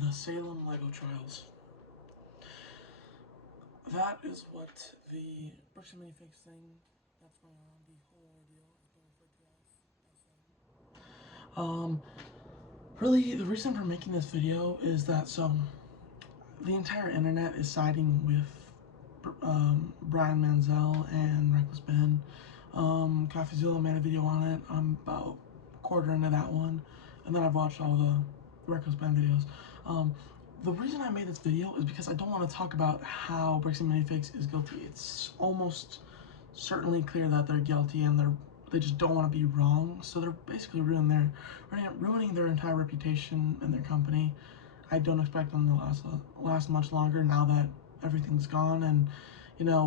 The Salem Lego trials. That is what the bricks and minifigs thing that's going on. The whole ordeal is being referred to as. Really, the reason for making this video is that the entire internet is siding with Brian Manziel and Reckless Ben. CoffeeZilla made a video on it. I'm about a quarter into that one, and then I've watched all the Reckless Ben videos. The reason I made this video is because I don't want to talk about how Bricks and Minifigs is guilty. It's almost certainly clear that they're guilty, and they just don't want to be wrong. So they're basically ruining their entire reputation and their company. I don't expect them to last much longer now that everything's gone, and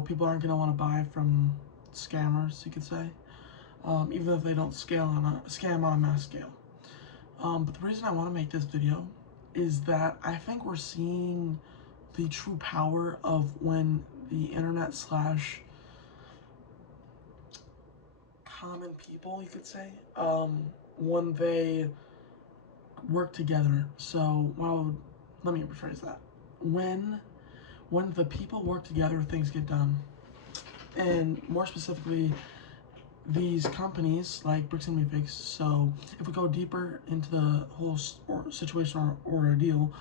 people aren't gonna want to buy from scammers, you could say, even if they don't scam on a mass scale. But the reason I want to make this video is that I think we're seeing the true power of when the internet slash common people, you could say, when they work together. So, let me rephrase that. When the people work together, things get done. And more specifically, these companies like Bricks and Minifigs. So if we go deeper into the whole situation or ordeal,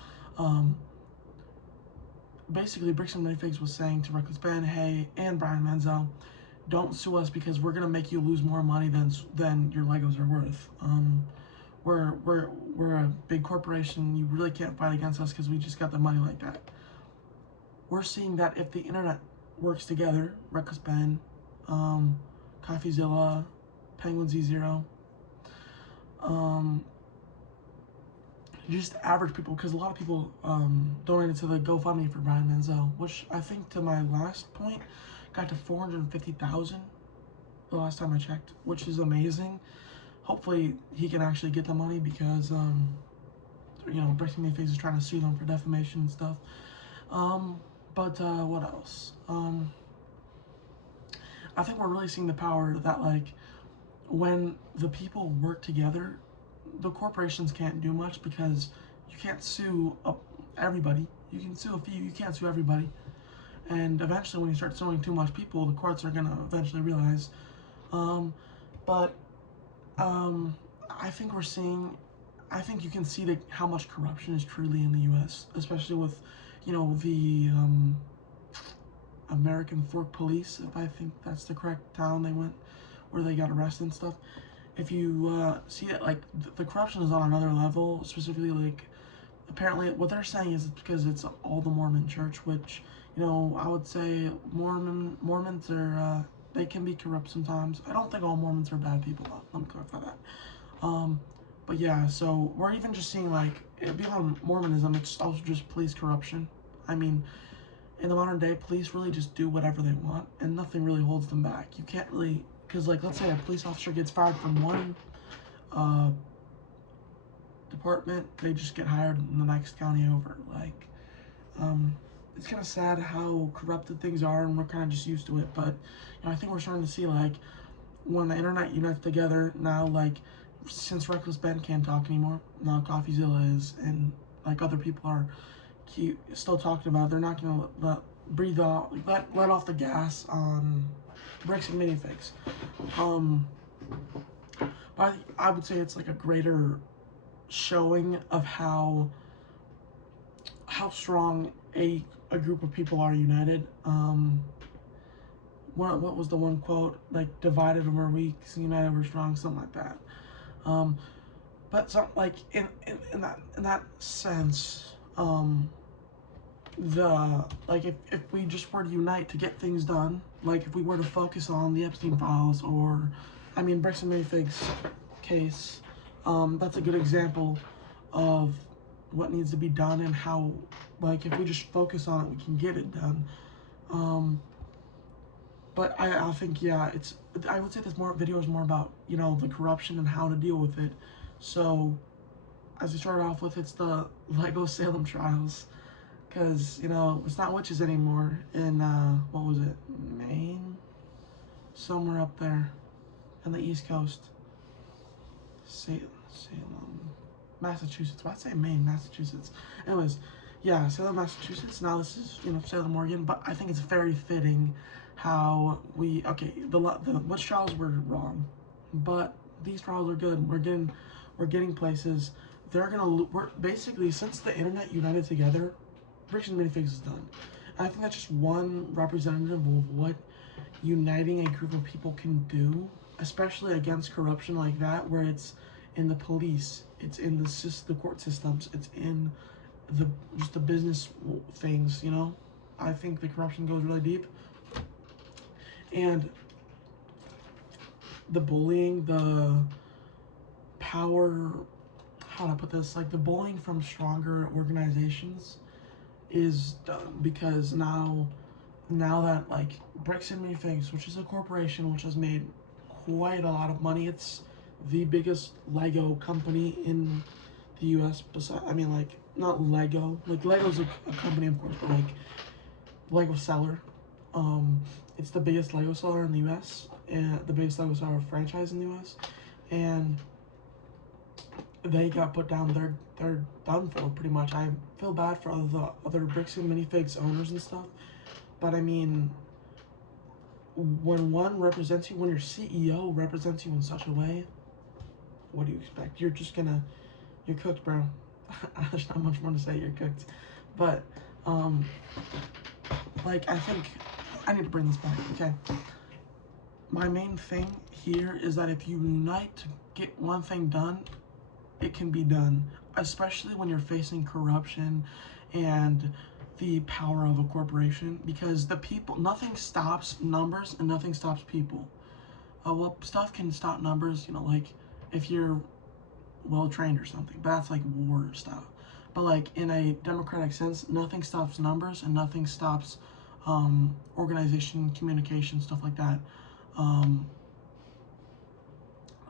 basically Bricks and Minifigs was saying to Reckless Ben, hey, and Brian Manziel, don't sue us because we're gonna make you lose more money than your Legos are worth. We're a big corporation. You really can't fight against us because we just got the money like that. We're seeing that if the internet works together, Reckless Ben, CoffeeZilla, Penguin Z0, just average people, because a lot of people donated to the GoFundMe for Brian Manziel, which I think, to my last point, got to 450,000 the last time I checked, which is amazing. Hopefully he can actually get the money because Bricks and Minifigs is trying to sue them for defamation and stuff. But what else? I think we're really seeing the power that, like, when the people work together, the corporations can't do much because you can't sue everybody. You can sue a few, you can't sue everybody. And eventually, when you start suing too much people, the courts are going to eventually realize. I think I think you can see how much corruption is truly in the U.S., especially with, the American Fork Police, if I think that's the correct town they went, where they got arrested and stuff. If you see it, like, the corruption is on another level, specifically, like, apparently what they're saying is it's because it's all the Mormon church, which, I would say Mormons are, they can be corrupt sometimes. I don't think all Mormons are bad people, let me clarify that. But yeah, so we're even just seeing, like, beyond Mormonism, it's also just police corruption. I mean, in the modern day, police really just do whatever they want, and nothing really holds them back. You can't really, because, like, let's say a police officer gets fired from one department, they just get hired in the next county over. Like, it's kind of sad how corrupted things are, and we're kind of just used to it. But I think we're starting to see, like, when the internet unites together now, like, since Reckless Ben can't talk anymore, now CoffeeZilla is, and, like, other people are still talking about it. They're not gonna let off the gas on Bricks and Minifigs. But I would say it's like a greater showing of how strong a group of people are united. What was the one quote? Like, divided we're weak, united we're strong, something like that. But like in that sense, if we just were to unite to get things done, like if we were to focus on the Epstein files, or, I mean, Bricks and Minifigs case, that's a good example of what needs to be done and how, like, if we just focus on it, we can get it done. But I think, yeah, I would say this video is more about, the corruption and how to deal with it. So, as we started off with, it's the Lego Salem trials. Because, it's not witches anymore in, what was it, Maine? Somewhere up there on the East Coast. Salem. Massachusetts. Why'd I say Maine? Massachusetts. Anyways, yeah, Salem, Massachusetts. Now this is, Salem, Oregon, but I think it's very fitting how okay, the which trials were wrong, but these trials are good. We're getting places. We're basically, since the internet united together, bricks and minifigs is done. And I think that's just one representative of what uniting a group of people can do, especially against corruption like that, where it's in the police, it's in the court systems, it's in the just the business things. I think the corruption goes really deep, and the bullying, the power, how to put this, like the bullying from stronger organizations is done, because now that, like, Bricks and Minifigs, which is a corporation which has made quite a lot of money, it's the biggest Lego company in the U.S. I mean, like, not Lego, like Lego's a company, of course, but like Lego seller. It's the biggest Lego seller in the U.S. and the biggest Lego seller franchise in the U.S. And they got put down. They're done for, pretty much. I feel bad for the other Bricks and Minifigs owners and stuff, but I mean, when one represents you, when your CEO represents you in such a way, what do you expect? You're cooked, bro. There's not much more to say. You're cooked. But like, I think I need to bring this back. Okay. My main thing here is that if you unite to get one thing done, it can be done, especially when you're facing corruption and the power of a corporation, because nothing stops numbers and nothing stops people. Well, stuff can stop numbers, like if you're well trained or something, but that's like war stuff. But like in a democratic sense, nothing stops numbers and nothing stops organization, communication, stuff like that.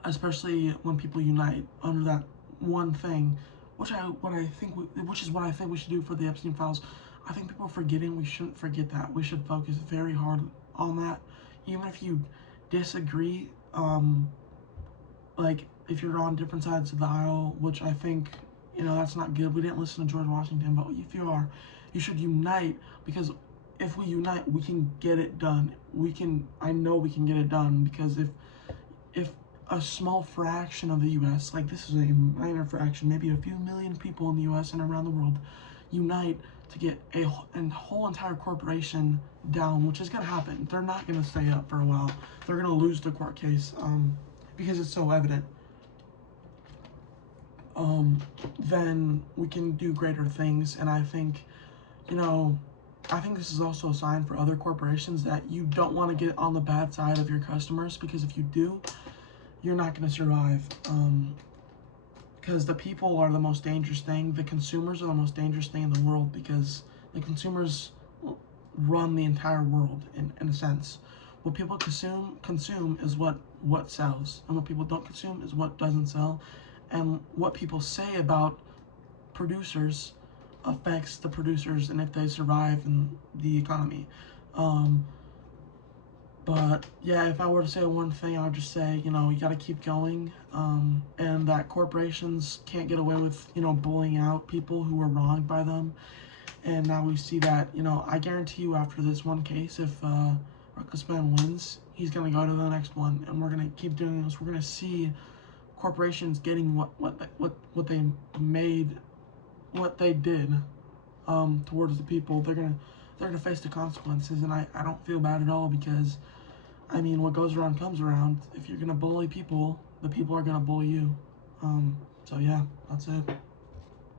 Especially when people unite under that one thing, which is what I think we should do for the Epstein files. I think people are forgetting. We shouldn't forget that. We should focus very hard on that, even if you disagree. Like if you're on different sides of the aisle, which I think, that's not good. We didn't listen to George Washington, but if you are, you should unite, because if we unite, we can get it done. I know we can get it done, because if a small fraction of the U.S., like this is a minor fraction, maybe a few million people in the U.S. and around the world, unite to get a whole entire corporation down, which is going to happen. They're not going to stay up for a while. They're going to lose the court case because it's so evident. Then we can do greater things, and I think, this is also a sign for other corporations that you don't want to get on the bad side of your customers, because if you do, you're not going to survive. Because the people are the most dangerous thing. The consumers are the most dangerous thing in the world, because the consumers run the entire world in a sense. What people consume is what sells, and what people don't consume is what doesn't sell. And what people say about producers affects the producers and if they survive in the economy. But yeah, if I were to say one thing, I would just say, you gotta keep going, and that corporations can't get away with, bullying out people who were wronged by them. And now we see that, I guarantee you, after this one case, if Reckless Ben wins, he's gonna go to the next one, and we're gonna keep doing this. We're gonna see corporations getting what they made, what they did towards the people. They're gonna face the consequences, and I don't feel bad at all, because I mean, what goes around comes around. If you're gonna bully people, the people are gonna bully you. So yeah, that's it.